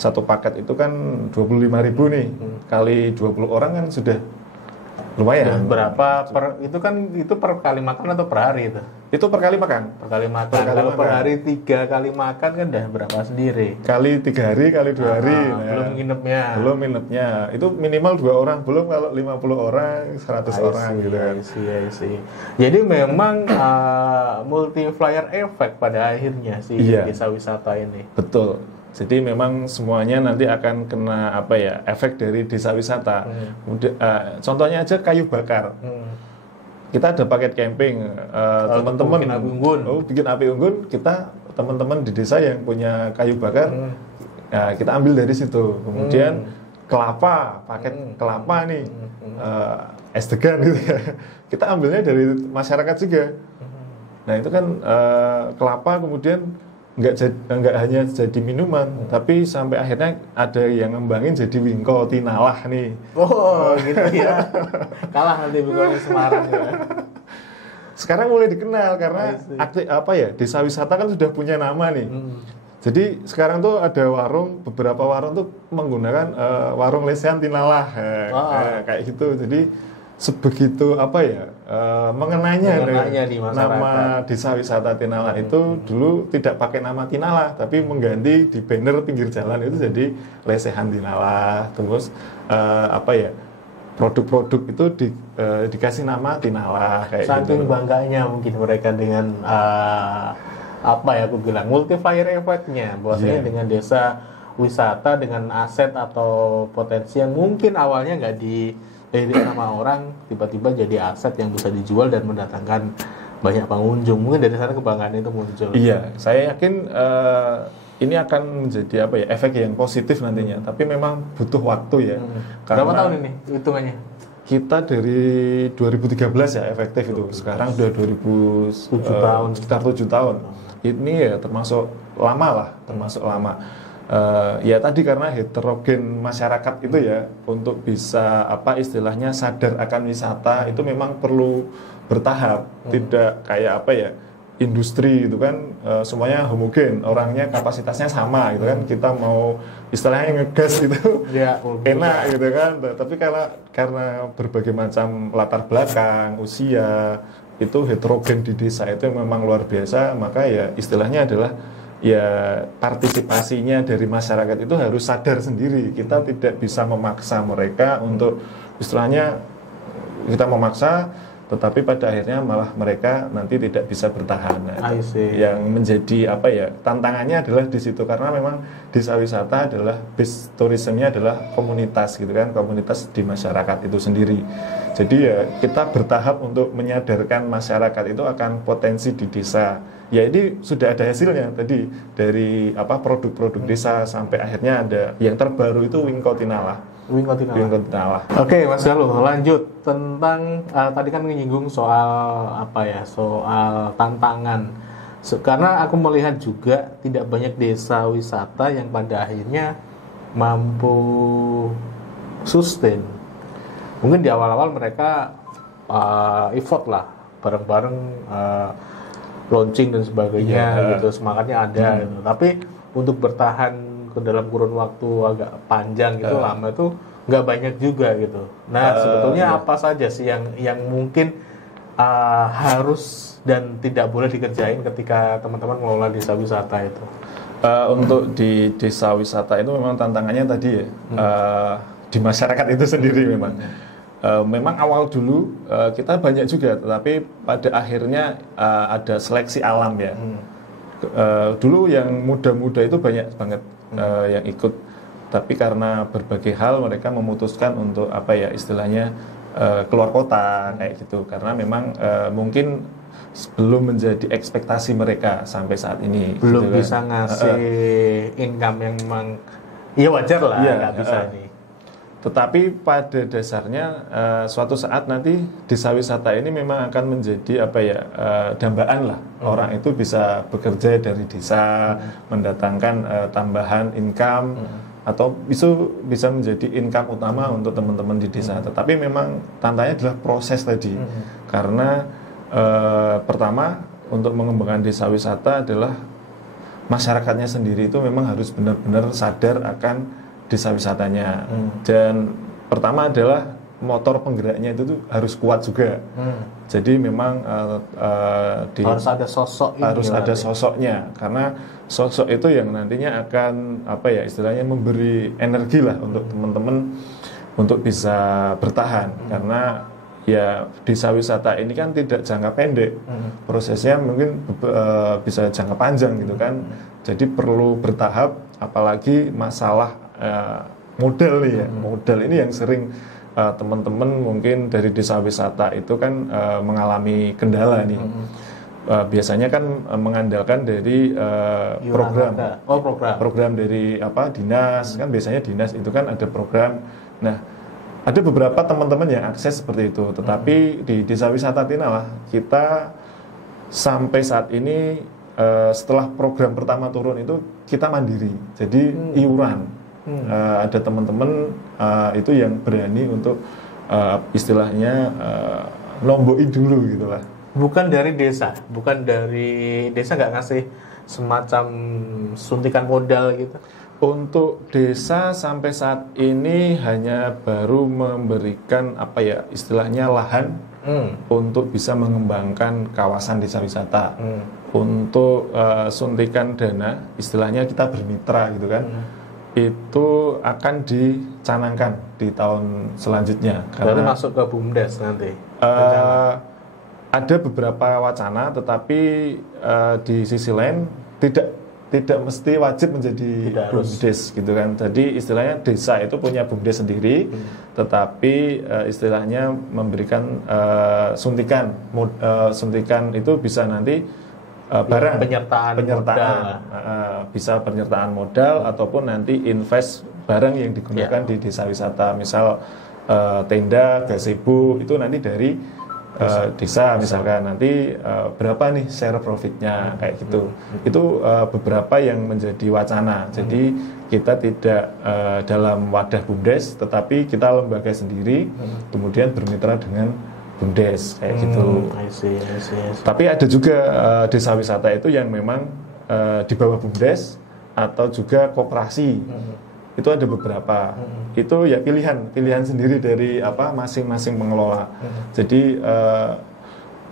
satu paket itu kan 25.000 nih, kali 20 orang kan sudah lumayan. Berapa itu per kali makan atau per hari itu? Itu per kali makan. Per kali makan. Kalau per hari 3 kali makan kan udah berapa sendiri? Kali 3 hari, kali 2 hari. Belum nginepnya. Belum nginepnya. Itu minimal 2 orang, belum kalau 50 orang, 100 orang gitu kan. I see. Jadi memang multiplier effect pada akhirnya sih desa wisata ini. Betul. Jadi memang semuanya nanti akan kena efek dari desa wisata. Contohnya aja kayu bakar. Kita ada paket camping, teman-teman bikin api unggun, kita teman-teman di desa yang punya kayu bakar, kita ambil dari situ. Kemudian kelapa, paket kelapa nih, es degan gitu ya. Kita ambilnya dari masyarakat juga. Nah itu kan kelapa kemudian nggak hanya jadi minuman, tapi sampai akhirnya ada yang ngembangin jadi wingko tinalah nih. Oh gitu ya. Kalah nanti wingko di Semarang ya. Sekarang mulai dikenal karena desa wisata kan sudah punya nama nih. Jadi sekarang tuh ada beberapa warung tuh menggunakan warung lesehan tinalah kayak gitu. Jadi sebegitu mengenanya di masyarakat. Nama desa wisata Tinalah itu dulu tidak pakai nama Tinalah, tapi mengganti di banner pinggir jalan itu jadi lesehan Tinalah. Terus produk-produk itu dikasih nama Tinalah kayak saking gitu. Bangganya mungkin mereka dengan aku bilang multiplier effect-nya, bahwasanya dengan desa wisata dengan aset atau potensi yang mungkin awalnya nggak sama orang, tiba-tiba jadi aset yang bisa dijual dan mendatangkan banyak pengunjung. Mungkin dari sana kebanggaan itu muncul. Iya, saya yakin ini akan menjadi efek yang positif nantinya. Tapi memang butuh waktu ya. Berapa tahun ini hitungannya? Kita dari 2013 ya efektif itu. Sekarang udah 2007 tahun. Sekitar 7 tahun. Ini ya termasuk lama. Ya tadi karena heterogen masyarakat itu ya, untuk bisa istilahnya sadar akan wisata itu memang perlu bertahap, tidak kayak industri itu kan semuanya homogen, orangnya kapasitasnya sama gitu kan, kita mau istilahnya ngegas gitu enak gitu kan, tapi karena berbagai macam latar belakang, usia itu heterogen di desa itu memang luar biasa, maka ya istilahnya adalah partisipasinya dari masyarakat itu harus sadar sendiri. Kita tidak bisa memaksa mereka untuk istilahnya kita memaksa, tetapi pada akhirnya malah mereka nanti tidak bisa bertahan. Yang menjadi tantangannya adalah di situ, karena memang desa wisata adalah base tourismnya adalah komunitas gitu kan, komunitas di masyarakat itu sendiri. Jadi ya kita bertahap untuk menyadarkan masyarakat itu akan potensi di desa. Ya ini sudah ada hasilnya tadi dari produk-produk desa sampai akhirnya ada yang terbaru itu Wingko Tinalah. Oke, Mas Galuh, lanjut tentang tadi kan menyinggung soal soal tantangan. Karena aku melihat juga tidak banyak desa wisata yang pada akhirnya mampu sustain. Mungkin di awal-awal mereka effort lah bareng-bareng launching dan sebagainya gitu, semangatnya ada gitu. Tapi untuk bertahan ke dalam kurun waktu agak panjang gitu, lama itu nggak banyak juga gitu. Nah sebetulnya apa saja sih yang mungkin harus dan tidak boleh dikerjain ketika teman-teman mengelola desa wisata itu? Untuk di desa wisata itu memang tantangannya tadi ya, di masyarakat itu sendiri memang. Memang awal dulu kita banyak juga, tetapi pada akhirnya ada seleksi alam ya. Dulu yang muda-muda itu banyak banget yang ikut, tapi karena berbagai hal mereka memutuskan untuk istilahnya keluar kota kayak gitu, karena memang mungkin belum menjadi ekspektasi mereka sampai saat ini. Belum gitu bisa ngasih income yang memang wajar lah, nggak bisa ini. Tetapi pada dasarnya suatu saat nanti desa wisata ini memang akan menjadi dambaan lah. Orang itu bisa bekerja dari desa, mendatangkan tambahan income, atau bisa menjadi income utama untuk teman-teman di desa. Tetapi memang tantangannya adalah proses tadi. Karena pertama untuk mengembangkan desa wisata adalah masyarakatnya sendiri itu memang harus benar-benar sadar akan desa wisatanya. Dan pertama adalah motor penggeraknya itu tuh harus kuat juga. Jadi memang harus ada sosok ini, harus ada sosoknya, karena sosok itu yang nantinya akan istilahnya memberi energi lah untuk teman-teman untuk bisa bertahan. Karena ya desa wisata ini kan tidak jangka pendek, prosesnya mungkin bisa jangka panjang gitu kan. Jadi perlu bertahap, apalagi masalah modal nih ya. Modal ini yang sering teman-teman mungkin dari desa wisata itu kan mengalami kendala nih. Biasanya kan mengandalkan dari program dari dinas, kan biasanya dinas itu kan ada program. Nah, ada beberapa teman-teman yang akses seperti itu, tetapi di desa wisata Tinalah kita sampai saat ini setelah program pertama turun itu kita mandiri, jadi iuran. Ada teman-teman itu yang berani untuk istilahnya nombokin dulu gitulah. Bukan dari desa nggak ngasih semacam suntikan modal gitu. Untuk desa sampai saat ini hanya baru memberikan istilahnya lahan untuk bisa mengembangkan kawasan desa wisata. Untuk suntikan dana, istilahnya kita bermitra gitu kan. Itu akan dicanangkan di tahun selanjutnya. Berarti masuk ke BUMDes nanti? Ada beberapa wacana, tetapi di sisi lain tidak mesti wajib menjadi BUMDes gitu kan. Jadi istilahnya desa itu punya BUMDes sendiri, tetapi istilahnya memberikan suntikan. Suntikan itu bisa nanti barang penyertaan bisa penyertaan modal ataupun nanti invest barang yang digunakan di desa wisata, misal tenda, gazebo itu nanti dari desa misalkan nanti berapa nih share profitnya kayak gitu. Itu beberapa yang menjadi wacana. Jadi kita tidak dalam wadah BUMDes, tetapi kita lembaga sendiri, kemudian bermitra dengan BUMDes kayak gitu. I see. Tapi ada juga desa wisata itu yang memang di bawah BUMDes atau juga koperasi. Itu ada beberapa. Itu ya pilihan sendiri dari masing-masing pengelola. Jadi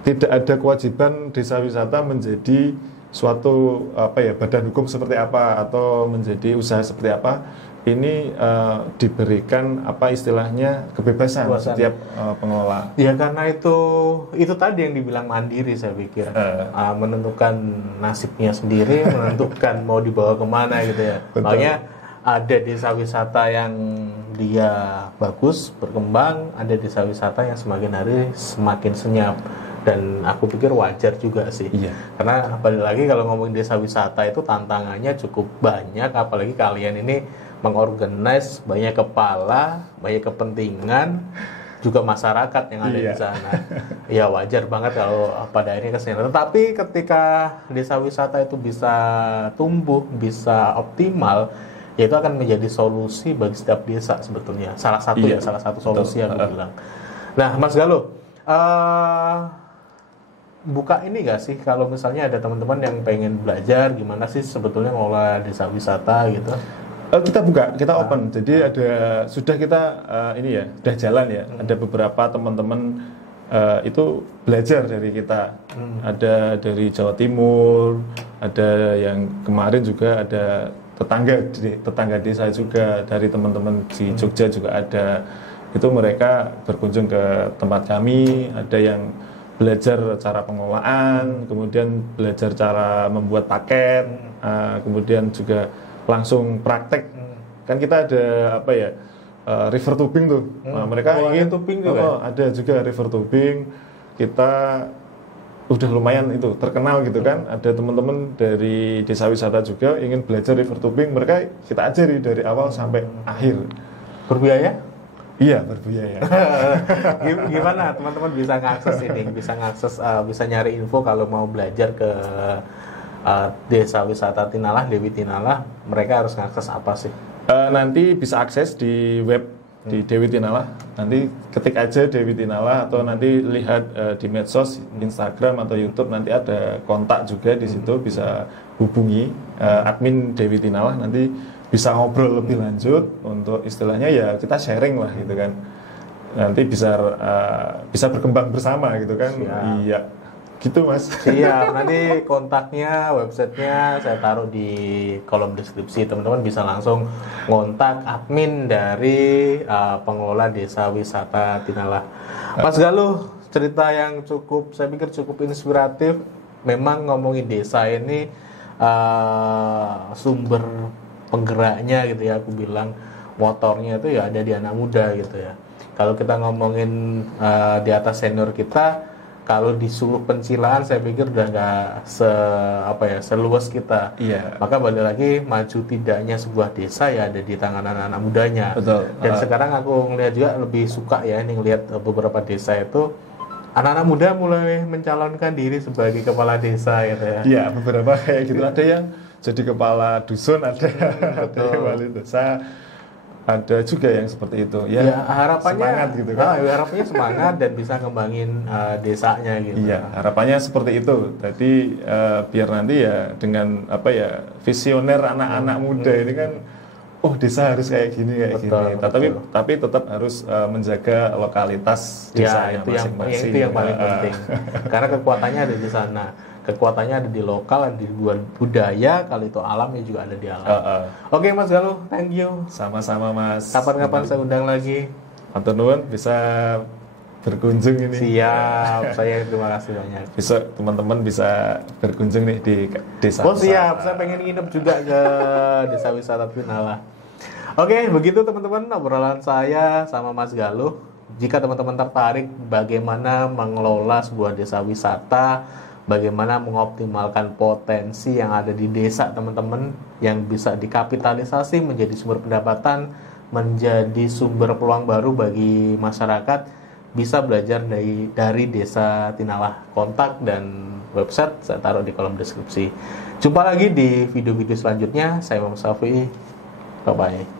tidak ada kewajiban desa wisata menjadi suatu badan hukum seperti apa atau menjadi usaha seperti apa. Ini diberikan istilahnya kebebasan setiap pengelola. Ya karena itu tadi yang dibilang mandiri, saya pikir menentukan nasibnya sendiri, menentukan mau dibawa kemana gitu ya. Makanya ada desa wisata yang dia bagus berkembang, ada desa wisata yang semakin hari semakin senyap. Dan aku pikir wajar juga sih. Iya. Karena balik lagi kalau ngomongin desa wisata itu tantangannya cukup banyak, apalagi kalian ini mengorganize banyak kepala, banyak kepentingan, juga masyarakat yang ada di sana. Ya wajar banget kalau pada akhirnya kesana. Tetapi ketika desa wisata itu bisa tumbuh, bisa optimal, ya itu akan menjadi solusi bagi setiap desa sebetulnya. Salah satu solusi yang aku bilang. Nah, Mas Galuh, buka ini nggak sih kalau misalnya ada teman-teman yang pengen belajar gimana sih sebetulnya ngelola desa wisata gitu? Kita buka, kita open. Jadi sudah sudah jalan ya. Ada beberapa teman-teman itu belajar dari kita. Ada dari Jawa Timur, ada yang kemarin juga ada tetangga desa juga, dari teman-teman di Jogja juga ada. Itu mereka berkunjung ke tempat kami, ada yang belajar cara pengelolaan, kemudian belajar cara membuat paket, kemudian juga langsung praktek. Kan kita ada river tubing tuh. Mereka ingin tubing juga. Ada juga river tubing. Kita udah lumayan itu terkenal gitu kan. Ada teman-teman dari desa wisata juga ingin belajar river tubing. Mereka kita ajari dari awal sampai akhir. Berbiaya? Iya, berbiaya. Gimana teman-teman bisa ngakses ini? Bisa nyari info kalau mau belajar ke desa wisata Tinalah, Dewi Tinalah, mereka harus ngakses apa sih? Nanti bisa akses di web di Dewi Tinalah. Nanti ketik aja Dewi Tinalah atau nanti lihat di medsos, Instagram atau YouTube, nanti ada kontak juga di situ, bisa hubungi admin Dewi Tinalah, nanti bisa ngobrol lebih lanjut untuk istilahnya ya kita sharing lah gitu kan, nanti bisa berkembang bersama gitu kan. Siap. Iya gitu Mas. Iya, nanti kontaknya, websitenya saya taruh di kolom deskripsi. Teman-teman bisa langsung kontak admin dari pengelola desa wisata Tinalah. Mas Galuh, cerita yang saya pikir cukup inspiratif. Memang ngomongin desa ini sumber penggeraknya gitu ya, aku bilang motornya itu ya ada di anak muda gitu ya. Kalau kita ngomongin di atas senior kita, kalau disuruh pencilaan saya pikir udah nggak seluas kita. Iya. Maka balik lagi, maju tidaknya sebuah desa ya ada di tangan anak-anak mudanya. Betul. Dan sekarang aku ngelihat juga lebih suka ya ini ngelihat beberapa desa itu anak-anak muda mulai mencalonkan diri sebagai kepala desa gitu ya. Iya, beberapa kayak gitu. Ada yang jadi kepala dusun, ada yang wali desa, ada juga yang seperti itu. Ya, harapannya semangat gitu kan. Harapannya semangat dan bisa ngembangin desanya gitu. Iya, harapannya seperti itu. Jadi biar nanti ya dengan visioner anak-anak muda ini kan, desa harus kayak gini gini. Tapi tetap harus menjaga lokalitas desanya masing-masing. Itu yang paling penting. Karena kekuatannya ada di sana. Kekuatannya ada di lokal, ada di budaya, kalau itu alamnya juga ada di alam. Oke Mas Galuh, thank you. Sama-sama Mas. Kapan-kapan saya undang lagi. Matur nuwun, bisa berkunjung ini. Siap, saya terima kasih banyak. Besok teman-teman bisa berkunjung nih di desa. Siap, saya pengen nginep juga ke desa wisata Tinalah. Oke, begitu teman-teman obrolan saya sama Mas Galuh. Jika teman-teman tertarik bagaimana mengelola sebuah desa wisata, bagaimana mengoptimalkan potensi yang ada di desa teman-teman yang bisa dikapitalisasi menjadi sumber pendapatan, menjadi sumber peluang baru bagi masyarakat, bisa belajar dari desa Tinalah. Kontak dan website saya taruh di kolom deskripsi. Jumpa lagi di video-video selanjutnya. Saya Imam Syafi'i. Bye-bye.